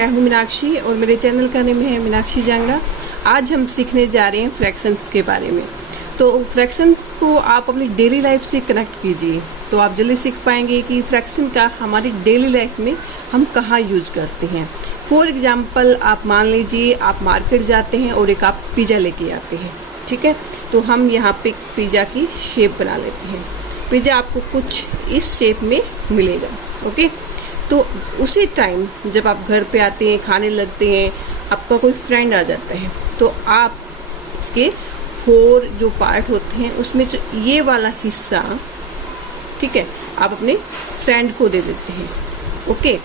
मैं हूं मीनाक्षी और मेरे चैनल का नेम है मीनाक्षी जांगड़ा। आज हम सीखने जा रहे हैं फ्रैक्शंस के बारे में। तो फ्रैक्शंस को आप अपनी डेली लाइफ से कनेक्ट कीजिए तो आप जल्दी सीख पाएंगे कि फ्रैक्शन का हमारी डेली लाइफ में हम कहाँ यूज़ करते हैं। फॉर एग्जाम्पल आप मान लीजिए आप मार्केट जाते हैं और एक आप पिज़्ज़ा लेके आते हैं, ठीक है। तो हम यहाँ पे पिज़्ज़ा की शेप बना लेते हैं। पिज़्ज़ा आपको कुछ इस शेप में मिलेगा, ओके। तो उसी टाइम जब आप घर पे आते हैं, खाने लगते हैं, आपका कोई फ्रेंड आ जाता है तो आप इसके 4 जो पार्ट होते हैं उसमें से ये वाला हिस्सा, ठीक है, आप अपने फ्रेंड को दे देते हैं, ओके।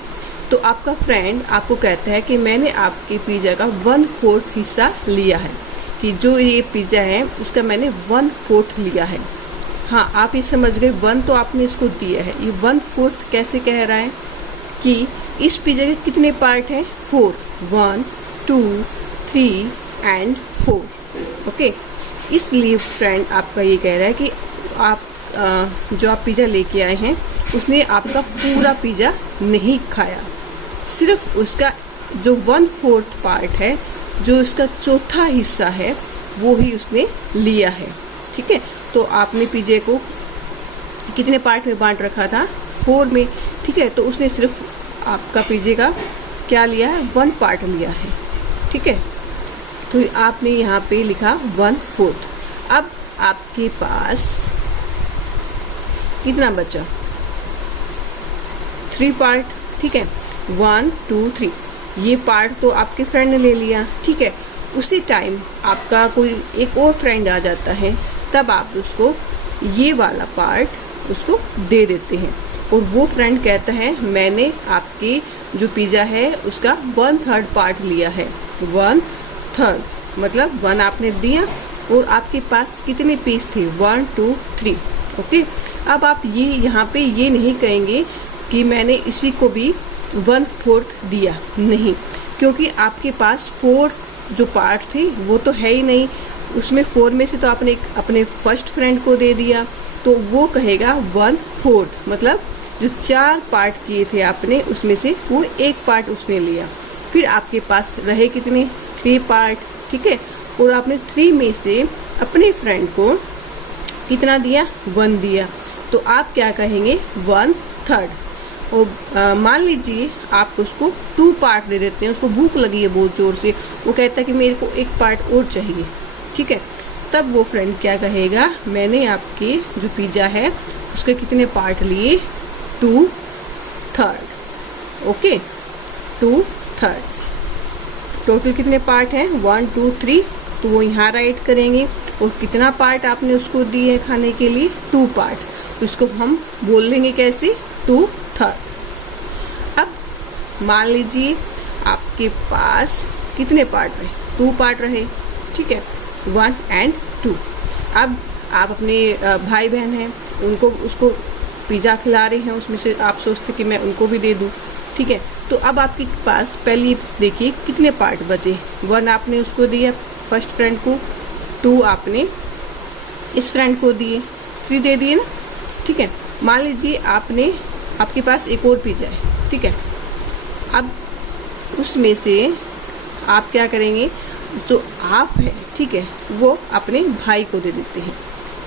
तो आपका फ्रेंड आपको कहता है कि मैंने आपके पिज़्ज़ा का 1/4 हिस्सा लिया है, कि जो ये पिज़्ज़ा है उसका मैंने 1/4 लिया है। हाँ, आप ये समझ गए, 1 तो आपने इसको दिया है, ये 1/4 कैसे कह रहा है कि इस पिज़्ज़ा के कितने पार्ट हैं? 4, 1, 2, 3 एंड 4, ओके। इसलिए फ्रेंड आपका ये कह रहा है कि आप जो आप पिज़्ज़ा लेके आए हैं उसने आपका पूरा पिज़्ज़ा नहीं खाया, सिर्फ उसका जो 1/4 पार्ट है, जो इसका चौथा हिस्सा है, वो ही उसने लिया है, ठीक है। तो आपने पिज़्ज़े को कितने पार्ट में बांट रखा था? 4 में, ठीक है। तो उसने सिर्फ आपका पिज़्ज़े का क्या लिया है? 1 पार्ट लिया है, ठीक है। तो आपने यहाँ पे लिखा 1/4। अब आपके पास कितना बचा? 3 पार्ट, ठीक है। 1, 2, 3 ये पार्ट तो आपके फ्रेंड ने ले लिया, ठीक है। उसी टाइम आपका कोई एक और फ्रेंड आ जाता है, तब आप उसको ये वाला पार्ट उसको दे देते हैं और वो फ्रेंड कहता है मैंने आपके जो पिज़्ज़ा है उसका 1/3 पार्ट लिया है। 1/3 मतलब 1 आपने दिया और आपके पास कितने पीस थे? 1, 2, 3, ओके। अब आप ये यहाँ पे ये नहीं कहेंगे कि मैंने इसी को भी 1/4 दिया, नहीं, क्योंकि आपके पास 4 जो पार्ट थे वो तो है ही नहीं। उसमें 4 में से तो आपने अपने फर्स्ट फ्रेंड को दे दिया, तो वो कहेगा 1/4 मतलब जो 4 पार्ट किए थे आपने उसमें से वो 1 पार्ट उसने लिया। फिर आपके पास रहे कितने? 3 पार्ट, ठीक है। और आपने 3 में से अपने फ्रेंड को कितना दिया? 1 दिया। तो आप क्या कहेंगे? 1/3। और मान लीजिए आप उसको 2 पार्ट दे देते हैं, उसको भूख लगी है बहुत जोर से, वो कहता है कि मेरे को 1 पार्ट और चाहिए, ठीक है। तब वो फ्रेंड क्या कहेगा? मैंने आपके जो पिज़्ज़ा है उसके कितने पार्ट लिए? 2/3, ओके, 2/3। टोटल कितने पार्ट हैं? 1, 2, 3। तो वो यहाँ राइट करेंगे और कितना पार्ट आपने उसको दिए है खाने के लिए? 2 पार्ट। तो इसको हम बोल लेंगे कैसे? 2/3। अब मान लीजिए आपके पास कितने पार्ट रहे? 2 पार्ट रहे, ठीक है, 1 and 2। अब आप अपने भाई बहन हैं, उनको उसको पिज़्ज़ा खिला रहे हैं, उसमें से आप सोचते कि मैं उनको भी दे दूं, ठीक है। तो अब आपके पास पहले देखिए कितने पार्ट बचे। 1 आपने उसको दिया फर्स्ट फ्रेंड को, 2 आपने इस फ्रेंड को दिए, 3 दे दिए ना, ठीक है। मान लीजिए आपके पास एक और पिज़्ज़ा है, ठीक है। अब उसमें से आप क्या करेंगे? जो हाफ है, ठीक है, वो अपने भाई को दे देते हैं,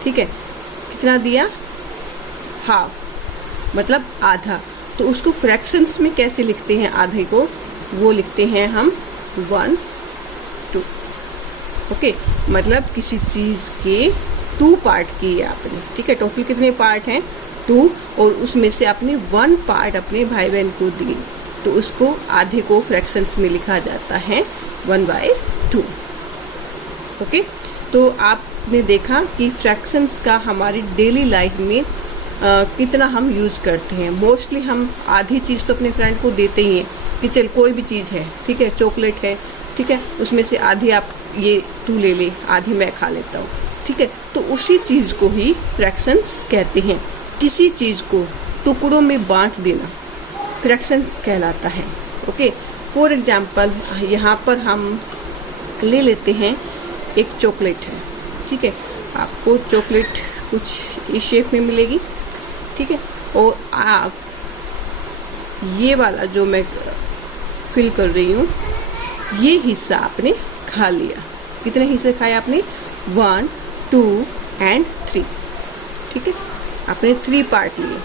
ठीक है। कितना दिया? हाफ मतलब आधा। तो उसको फ्रैक्शंस में कैसे लिखते हैं आधे को? वो लिखते हैं हम 1, 2, ओके। मतलब किसी चीज़ के 2 पार्ट किए आपने, ठीक है। टोटल कितने पार्ट हैं? 2, और उसमें से आपने 1 पार्ट अपने भाई बहन को दिए, तो उसको आधे को फ्रैक्शंस में लिखा जाता है 1/2, ओके। तो आपने देखा कि फ्रैक्शंस का हमारी डेली लाइफ में कितना हम यूज़ करते हैं। मोस्टली हम आधी चीज़ तो अपने फ्रेंड को देते ही हैं कि चल कोई भी चीज़ है, ठीक है, चॉकलेट है, ठीक है, उसमें से आधी आप ये तू ले ले, आधी मैं खा लेता हूँ, ठीक है। तो उसी चीज़ को ही फ्रैक्शंस कहते हैं। किसी चीज़ को टुकड़ों में बांट देना फ्रैक्शंस कहलाता है, ओके। फॉर एग्जाम्पल यहाँ पर हम ले लेते हैं एक चॉकलेट है, ठीक है। आपको चॉकलेट कुछ इस शेप में मिलेगी, ठीक है। और आप ये वाला जो मैं फिल कर रही हूँ, ये हिस्सा आपने खा लिया। कितने हिस्से खाए आपने? 1, 2 एंड 3। ठीक है, आपने 3 पार्ट लिए।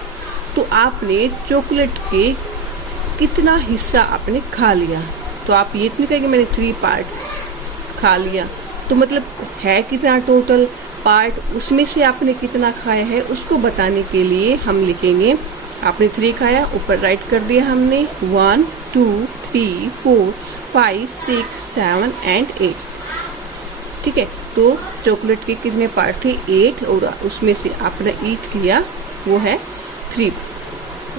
तो आपने चॉकलेट के कितना हिस्सा आपने खा लिया? तो आप ये नहीं कहेंगे मैंने 3 पार्ट खा लिया, तो मतलब है कितना टोटल पार्ट, उसमें से आपने कितना खाया है उसको बताने के लिए हम लिखेंगे आपने 3 खाया, ऊपर राइट कर दिया हमने 1, 2, 3, 4, 5, 6, 7 एंड 8। ठीक है, तो चॉकलेट के कितने पार्ट थे? 8, और उसमें से आपने ईट किया वो है 3।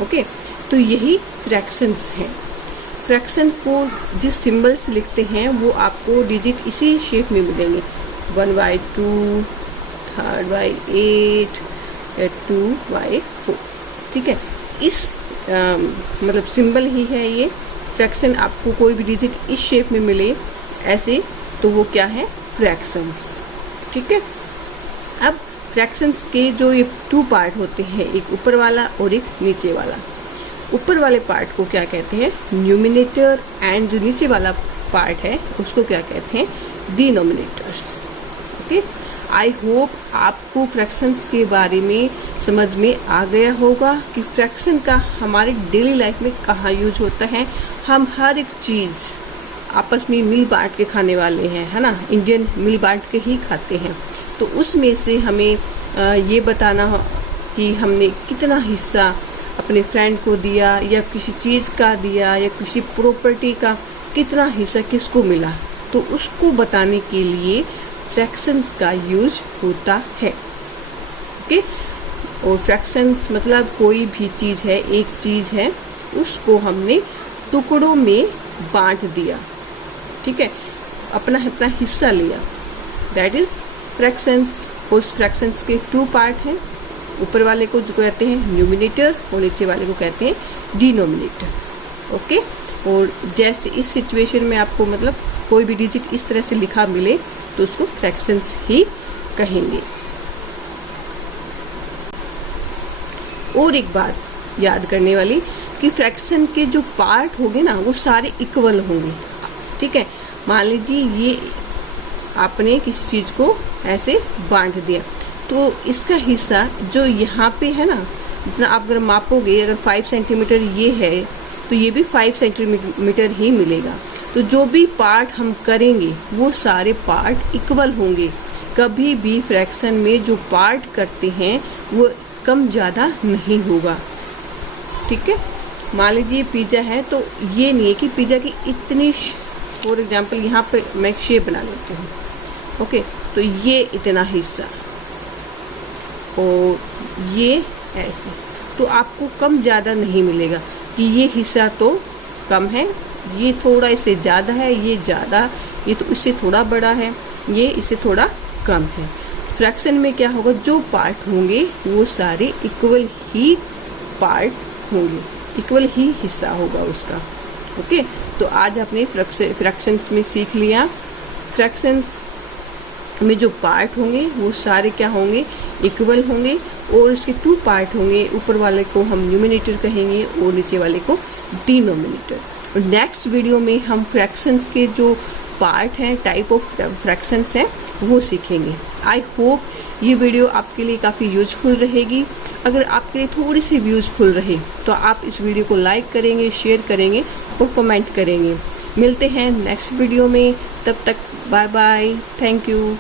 ओके, तो यही फ्रैक्शंस हैं। फ्रैक्शन को जिस सिंबल से लिखते हैं वो आपको डिजिट इसी शेप में मिलेंगे, 1/2, 3/8, 2/4। ठीक है, इस मतलब सिंबल ही है ये फ्रैक्शन। आपको कोई भी डिजिट इस शेप में मिले ऐसे, तो वो क्या है? फ्रैक्शंस। ठीक है, अब फ्रैक्शंस के जो ये 2 पार्ट होते हैं, एक ऊपर वाला और एक नीचे वाला। ऊपर वाले पार्ट को क्या कहते हैं? न्यूमिनेटर, एंड जो नीचे वाला पार्ट है उसको क्या कहते हैं? डिनोमिनेटर्स। ओके, आई होप आपको फ्रैक्शंस के बारे में समझ में आ गया होगा कि फ्रैक्शन का हमारे डेली लाइफ में कहाँ यूज होता है। हम हर एक चीज़ आपस में मिल बांट के खाने वाले हैं, है ना, इंडियन मिल बांट के ही खाते हैं। तो उसमें से हमें ये बताना कि हमने कितना हिस्सा अपने फ्रेंड को दिया, या किसी चीज़ का दिया, या किसी प्रॉपर्टी का कितना हिस्सा किसको मिला, तो उसको बताने के लिए फ्रैक्शंस का यूज होता है। ओके, और फ्रैक्शंस मतलब कोई भी चीज़ है, एक चीज़ है, उसको हमने टुकड़ों में बांट दिया। ठीक है, अपना अपना हिस्सा लिया, दैट इज फ्रैक्शंस। उस फ्रैक्शंस के 2 पार्ट हैं, ऊपर वाले को जो कहते हैं न्यूमिनेटर और नीचे वाले को कहते हैं डिनोमिनेटर। ओके, और जैसे इस सिचुएशन में आपको मतलब कोई भी डिजिट इस तरह से लिखा मिले तो उसको फ्रैक्शंस ही कहेंगे। और एक बात याद करने वाली कि फ्रैक्शन के जो पार्ट होंगे ना वो सारे इक्वल होंगे। ठीक है, मान लीजिए ये आपने किसी चीज़ को ऐसे बांट दिया, तो इसका हिस्सा जो यहाँ पे है ना, जितना आप अगर मापोगे, अगर 5 सेंटीमीटर ये है तो ये भी 5 सेंटीमीटर ही मिलेगा। तो जो भी पार्ट हम करेंगे वो सारे पार्ट इक्वल होंगे। कभी भी फ्रैक्शन में जो पार्ट करते हैं वो कम ज़्यादा नहीं होगा। ठीक है, मान लीजिए पिज़्ज़ा है, तो ये नहीं है कि पिज़्ज़ा की इतनी, फॉर एग्जांपल यहाँ पे मैं एक शेप बना लेती हूँ। ओके, तो ये इतना हिस्सा और ये ऐसे, तो आपको कम ज़्यादा नहीं मिलेगा कि ये हिस्सा तो कम है, ये थोड़ा इससे ज़्यादा है, ये ज़्यादा, ये तो इससे थोड़ा बड़ा है, ये इससे थोड़ा कम है। फ्रैक्शन में क्या होगा? जो पार्ट होंगे वो सारे इक्वल ही पार्ट होंगे, इक्वल ही हिस्सा होगा उसका। ओके, तो आज आपने फ्रैक्शंस में सीख लिया, फ्रैक्शंस में जो पार्ट होंगे वो सारे क्या होंगे? इक्वल होंगे, और इसके 2 पार्ट होंगे, ऊपर वाले को हम न्यूमिनेटर कहेंगे और नीचे वाले को डिनोमिनेटर। और नेक्स्ट वीडियो में हम फ्रैक्शंस के जो पार्ट हैं, टाइप ऑफ फ्रैक्शंस हैं, वो सीखेंगे। आई होप ये वीडियो आपके लिए काफ़ी यूजफुल रहेगी। अगर आपके लिए थोड़ी सी यूजफुल रहे तो आप इस वीडियो को लाइक करेंगे, शेयर करेंगे और कमेंट करेंगे। मिलते हैं नेक्स्ट वीडियो में, तब तक बाय बाय, थैंक यू।